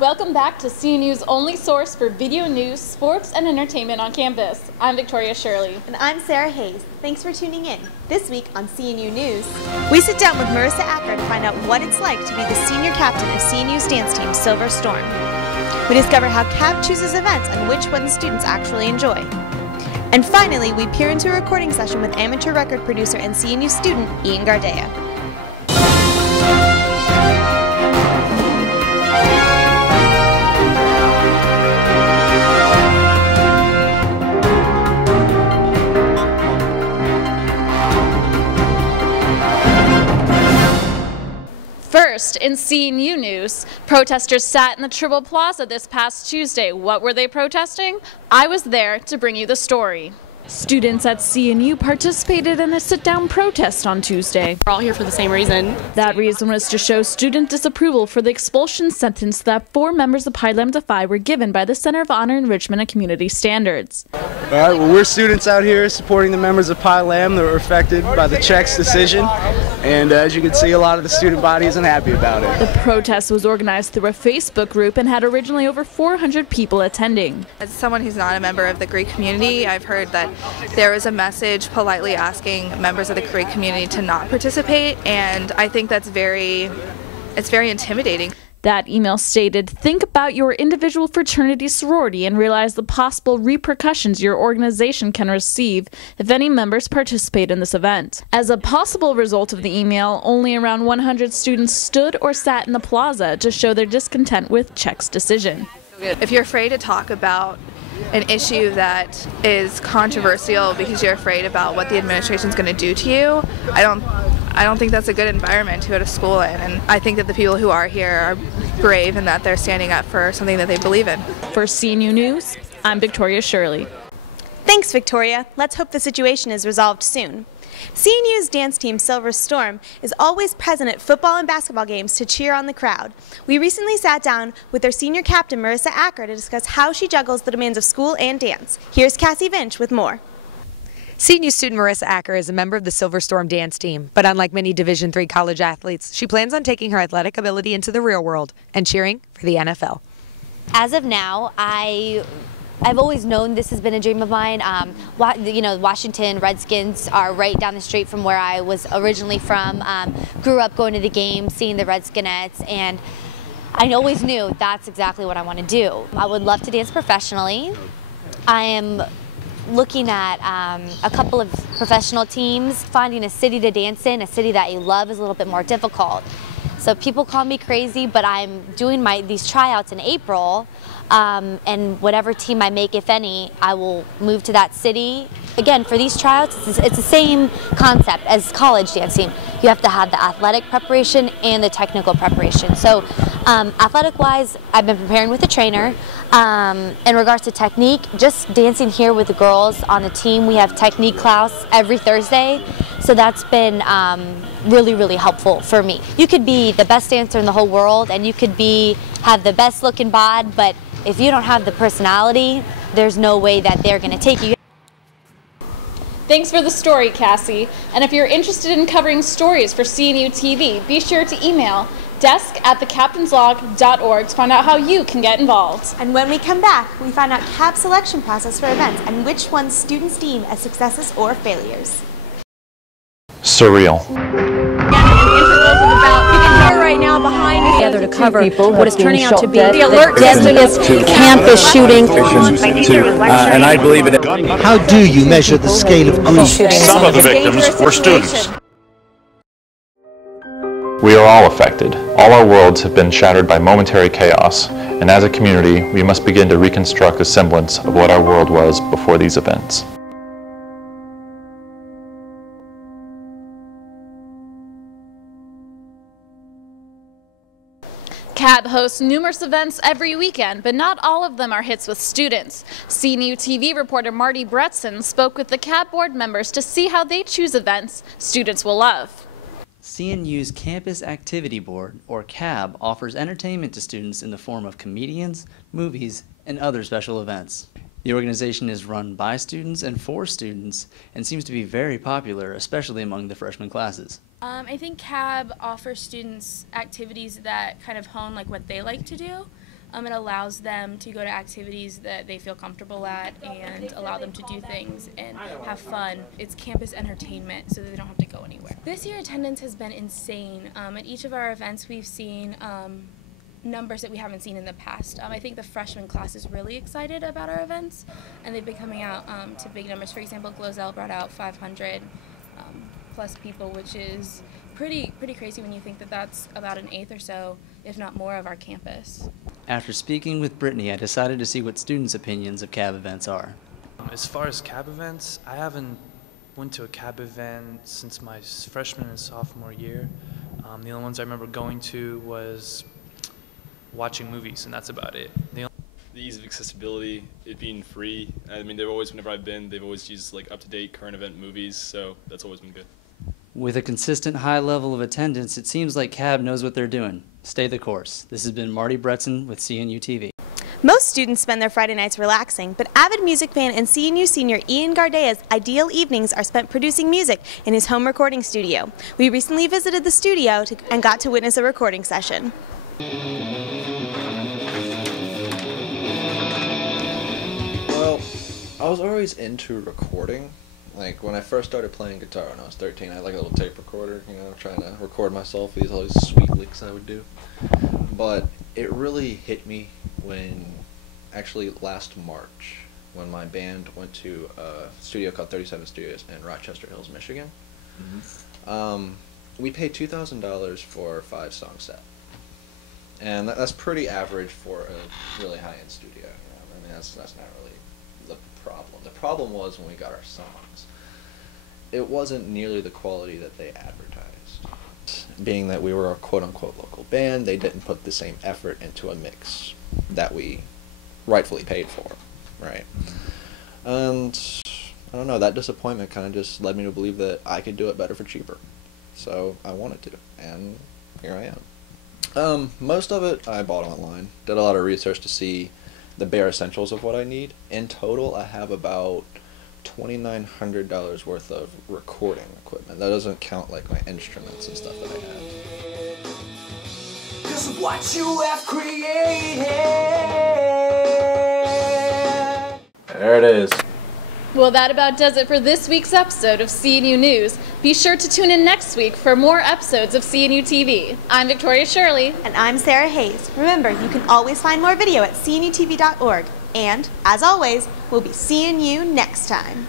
Welcome back to CNU's only source for video news, sports, and entertainment on campus. I'm Victoria Shirley. And I'm Sarah Hayes. Thanks for tuning in. This week on CNU News, we sit down with Marissa Acker to find out what it's like to be the senior captain of CNU's dance team, Silver Storm. We discover how CAB chooses events and which ones students actually enjoy. And finally, we peer into a recording session with amateur record producer and CNU student Ian Gardea. First, in CNU news, protesters sat in the Tribble Plaza this past Tuesday. What were they protesting? I was there to bring you the story. Students at CNU participated in a sit-down protest on Tuesday. We're all here for the same reason. That reason was to show student disapproval for the expulsion sentence that 4 members of Pi Lambda Phi were given by the Center of Honor Enrichment and Community Standards. All right, well, we're students out here supporting the members of Pi Lam that were affected by the Czechs' decision, and as you can see, a lot of the student body isn't happy about it. The protest was organized through a Facebook group and had originally over 400 people attending. As someone who's not a member of the Greek community, I've heard that there was a message politely asking members of the Greek community to not participate, and I think that's very intimidating. That email stated, think about your individual fraternity sorority and realize the possible repercussions your organization can receive if any members participate in this event. As a possible result of the email, only around 100 students stood or sat in the plaza to show their discontent with Czech's decision. If you're afraid to talk about an issue that is controversial because you're afraid about what the administration is going to do to you, I don't think that's a good environment to go to school in, and I think that the people who are here are brave and that they're standing up for something that they believe in. For CNU News, I'm Victoria Shirley. Thanks, Victoria. Let's hope the situation is resolved soon. CNU's dance team, Silver Storm, is always present at football and basketball games to cheer on the crowd. We recently sat down with their senior captain, Marissa Acker, to discuss how she juggles the demands of school and dance. Here's Cassie Vinch with more. CNU student Marissa Acker is a member of the Silver Storm dance team, but unlike many Division III college athletes, she plans on taking her athletic ability into the real world and cheering for the NFL. As of now, I've always known this has been a dream of mine. You know, Washington Redskins are right down the street from where I was originally from. Grew up going to the game, seeing the Redskinettes, and I always knew that's exactly what I want to do. I would love to dance professionally. I am looking at a couple of professional teams. Finding a city to dance in, a city that you love, is a little bit more difficult. So people call me crazy, but I'm doing these tryouts in April, and whatever team I make, if any, I will move to that city. Again, for these tryouts, it's the same concept as college dancing. You have to have the athletic preparation and the technical preparation. So athletic-wise, I've been preparing with a trainer. In regards to technique, just dancing here with the girls on the team. We have technique class every Thursday, so that's been really, really helpful for me. You could be the best dancer in the whole world, and you could have the best looking bod, but if you don't have the personality, there's no way that they're going to take you. Thanks for the story, Cassie. And if you're interested in covering stories for CNU TV, be sure to email desk@thecaptainslog.org to find out how you can get involved. And when we come back, we find out CAB selection process for events and which ones students deem as successes or failures. Surreal. Right now behind me together to cover what is turning out to be the alert deadliest campus shooting. And I believe it. How do you measure the scale of grief? Some of the victims were students. We are all affected. All our worlds have been shattered by momentary chaos, and as a community, we must begin to reconstruct a semblance of what our world was before these events. CAB hosts numerous events every weekend, but not all of them are hits with students. CNU TV reporter Marty Bretson spoke with the CAB board members to see how they choose events students will love. CNU's Campus Activity Board, or CAB, offers entertainment to students in the form of comedians, movies, and other special events. The organization is run by students and for students and seems to be very popular, especially among the freshman classes. I think CAB offers students activities that kind of hone like what they like to do. It allows them to go to activities that they feel comfortable at and allow them to do things and have fun. It's campus entertainment so that they don't have to go anywhere. This year attendance has been insane. At each of our events we've seen numbers that we haven't seen in the past. I think the freshman class is really excited about our events, and they've been coming out to big numbers. For example, Glozell brought out 500 plus people, which is pretty crazy when you think that that's about an eighth or so, if not more, of our campus. After speaking with Brittany, I decided to see what students' opinions of CAB events are. As far as CAB events, I haven't went to a CAB event since my freshman and sophomore year. The only ones I remember going to was watching movies, and that's about it. The ease of accessibility, it being free. I mean, they've always, whenever I've been, they've always used like up-to-date current event movies, so that's always been good. With a consistent high level of attendance, it seems like CAB knows what they're doing. Stay the course. This has been Marty Bretson with CNU TV. Most students spend their Friday nights relaxing, but avid music fan and CNU senior Ian Gardea's ideal evenings are spent producing music in his home recording studio. We recently visited the studio and got to witness a recording session. Well, I was always into recording. Like, when I first started playing guitar when I was 13, I had like a little tape recorder, you know, trying to record myself with all these sweet licks I would do. But it really hit me when, actually last March, when my band went to a studio called 37 Studios in Rochester Hills, Michigan. We paid $2,000 for a 5-song set. And that's pretty average for a really high-end studio. You know? I mean, that's not really the problem. The problem was when we got our songs. It wasn't nearly the quality that they advertised. Being that we were a quote-unquote local band, they didn't put the same effort into a mix that we rightfully paid for, right? And I don't know, that disappointment kind of just led me to believe that I could do it better for cheaper. So I wanted to, and here I am. Most of it I bought online. Did a lot of research to see the bare essentials of what I need. In total, I have about $2,900 worth of recording equipment. That doesn't count like my instruments and stuff that I have. 'Cause of what you have created. There it is. Well, that about does it for this week's episode of CNU News. Be sure to tune in next week for more episodes of CNU TV. I'm Victoria Shirley. And I'm Sarah Hayes. Remember, you can always find more video at cnutv.org. And, as always, we'll be seeing you next time.